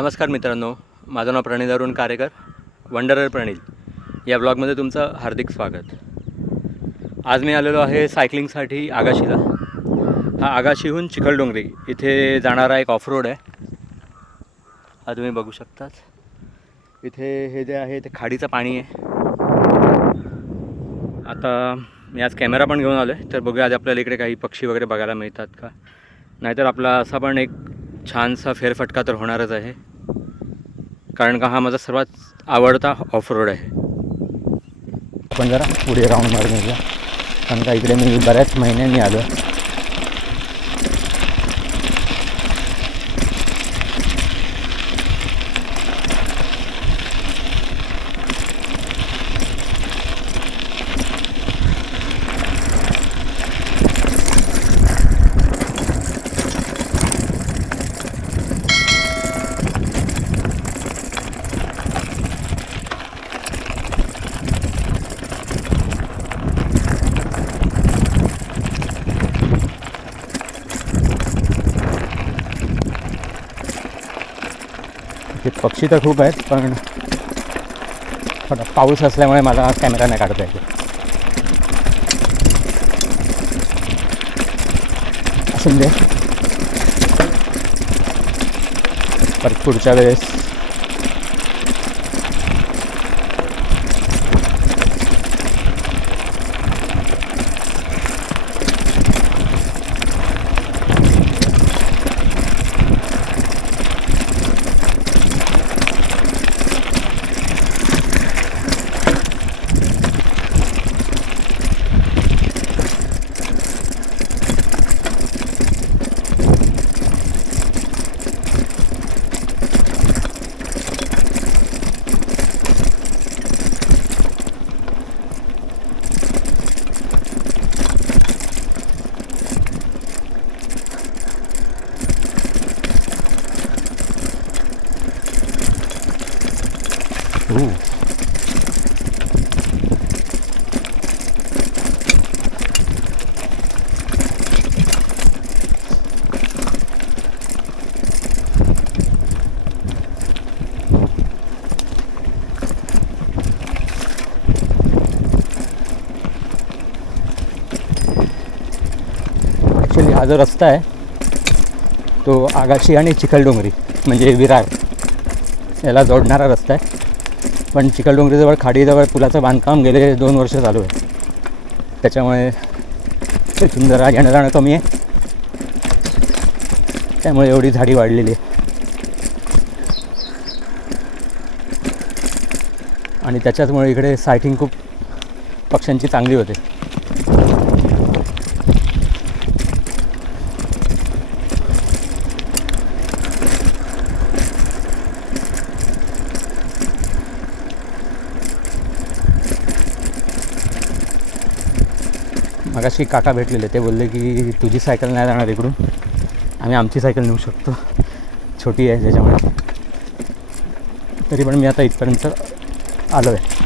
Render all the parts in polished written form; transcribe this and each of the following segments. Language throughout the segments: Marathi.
नमस्कार मित्रांनो, माझं नाव प्रणील अरुण कारेकर, वंडरर प्रणील या ब्लॉगमध्ये तुमचं हार्दिक स्वागत. आज मी आलेलो आहे सायकलिंगसाठी आगाशीला. हा आगाशीहून चिखलडोंगरी इथे जाणारा एक ऑफ रोड आहे. हा तुम्ही बघू शकताच. इथे हे जे आहे ते खाडीचं पाणी आहे. आता मी आज कॅमेरा पण घेऊन आलो आहे, तर बघूया आज आपल्याला इकडे काही पक्षी वगैरे बघायला मिळतात का. नाहीतर आपला असा पण एक छानसा फेरफटका तर होणारच आहे, कारण का हा माझा सर्वात आवडता ऑफ रोड आहे. आपण जरा पुढे राऊंड मारून येऊया, कारण का इकडे मी बऱ्याच महिन्यांनी आलो. हे पक्षी तर खूप आहेत, पण थोडा पाऊस असल्यामुळे मला कॅमेरा नाही काढता येतो. असं दे, परत पुढच्या वेळेस ॲक्च्युली हा जो रस्ता आहे तो आगाशी आणि चिखलडोंगरी म्हणजे विरार याला जोडणारा रस्ता आहे. पण चिखलडोंगरीजवळ खाडीजवळ पुलाचं बांधकाम गेले 2 वर्ष चालू आहे, त्याच्यामुळे इथून जरा येणं जाणं कमी आहे. त्यामुळे एवढी झाडी वाढलेली आहे, आणि त्याच्याचमुळे इकडे सायटिंग खूप पक्ष्यांची चांगली होते. मगाशी काका भेटलेले, ते बोलले की तुझी सायकल नाही जाणार इकडून, आम्ही आमची सायकल नेऊ शकतो, छोटी आहे त्याच्यामुळे. तरी पण मी आता इथपर्यंत आलो आहे.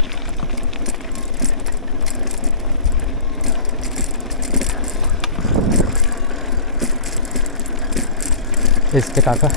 तेच ते काका.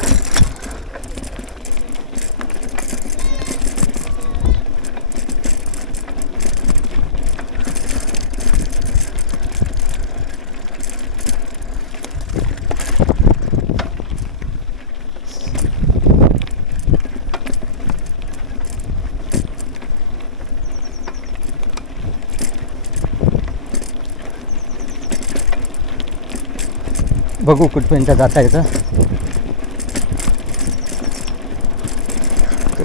बघू कुठपर्यंत जाता येतं.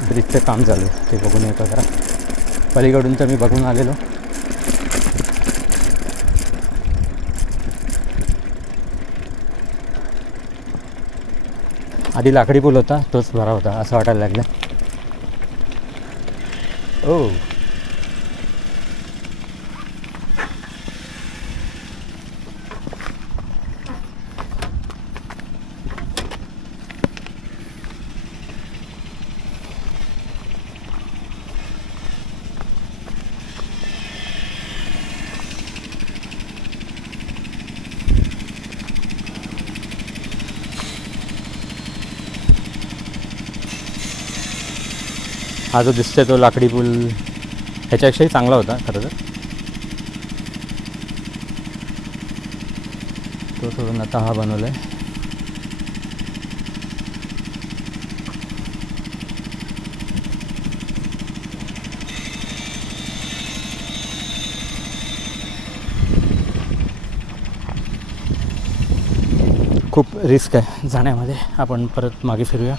ब्रिजचं काम चालू आहे, ते बघून येतं जरा. पलीकडून तर मी बघून आलेलो. आधी लाकडी पूल होता, तोच बरा होता असं वाटायला लागलं. ओ हा जो दिसतोय तो लाकडी पूल ह्याच्यापेक्षाही चांगला होता खरं तर. तो सोडून आता हा बनवला आहे. खूप रिस्क आहे जाण्यामध्ये. आपण परत मागे फिरूया.